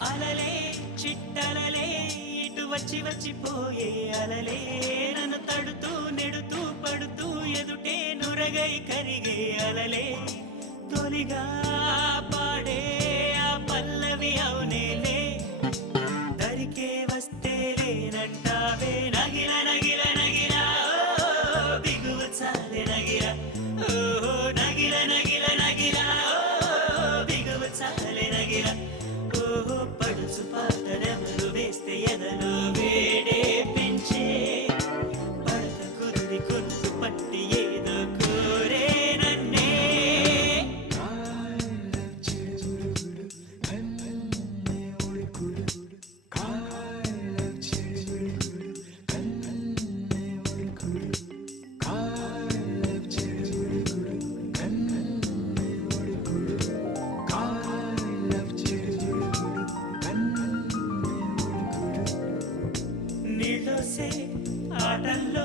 అలలే చిట్టలలే ఇటు వచ్చి వచ్చిపోయే అలలే నన్ను తడుతూ నెడుతూ పడుతూ ఎదుటే నురగై కరిగే అలలే తొలిగా పాడే ఆ పల్లవి అవునేలే దరికే వస్తే లేనంటావే నగిల నగిల నగిల బిగువ చాలే నగిల ఓ నగిల నగిల నగిల బిగువ చాలే నగిల ఓ పడుచు పాటలెవరు వేస్తే ఎదలో వేడే పెంచే పడత కురుడి కొనుకు పట్టి ఏదో కోరే నన్నే నీళ్ళోసే ఆటల్లో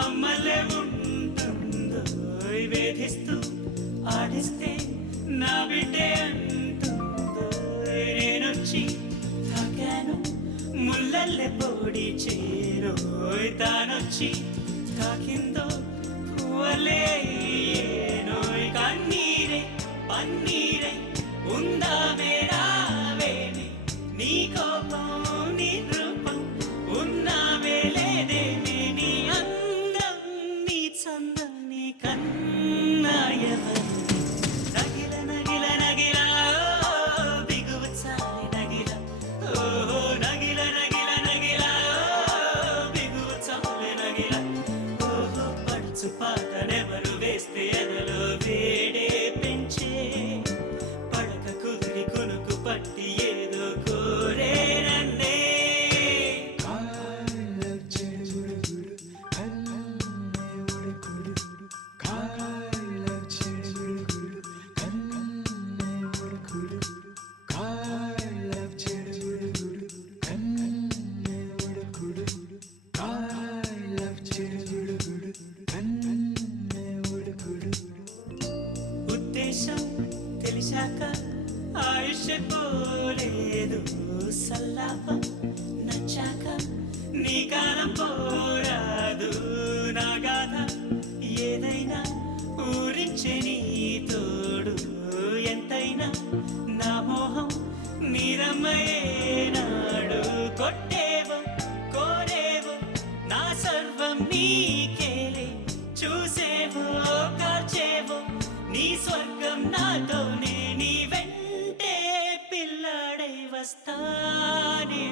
అమ్మలే ఉంటుందో వేధిస్తూ ఆడిస్తే నా బిడ్డే అంటుందో నేనొచ్చి తాకాను ముల్లల్లె పొడి చేరోయ్ తానొచ్చి తాకిందో పువ్వలే ఏనోయ్ కన్నీరే పన్నీరే ఉందా మేరావేమి నీ కోపం నీ రూపం ఉన్నావే లేదేమి నీ అందం నీ చందం నీ కన్నాయవరు నగిల నగిల నగిల బిగువ చాలి నగిల ఓ నగిల నగిల నగిల బిగువ చాలి నగిల ఓ పడుచు పాటనెవరు వేస్తే ఎదలో వేడే పెంచే పడక కుదిరి కొనుకు పట్టి ఏదో కోరే నన్నే ఉద్దేశం తెలిసాక ఆయుష్ పోలేదు సల్లాపం నచ్చాక నీ కాలం పోరాదు నా గాథ ఏదైనా ఊరించే నీ తోడు ఎంతైనా నా మోహం నీరమ్మయేనాడు కొట్టేవో కోరేవో నా సర్వం నీకేలే చూసేవో కార్చేవో నీ స్వర్గం నాతోనే నీ వెంటే పిల్లాడై వస్తానే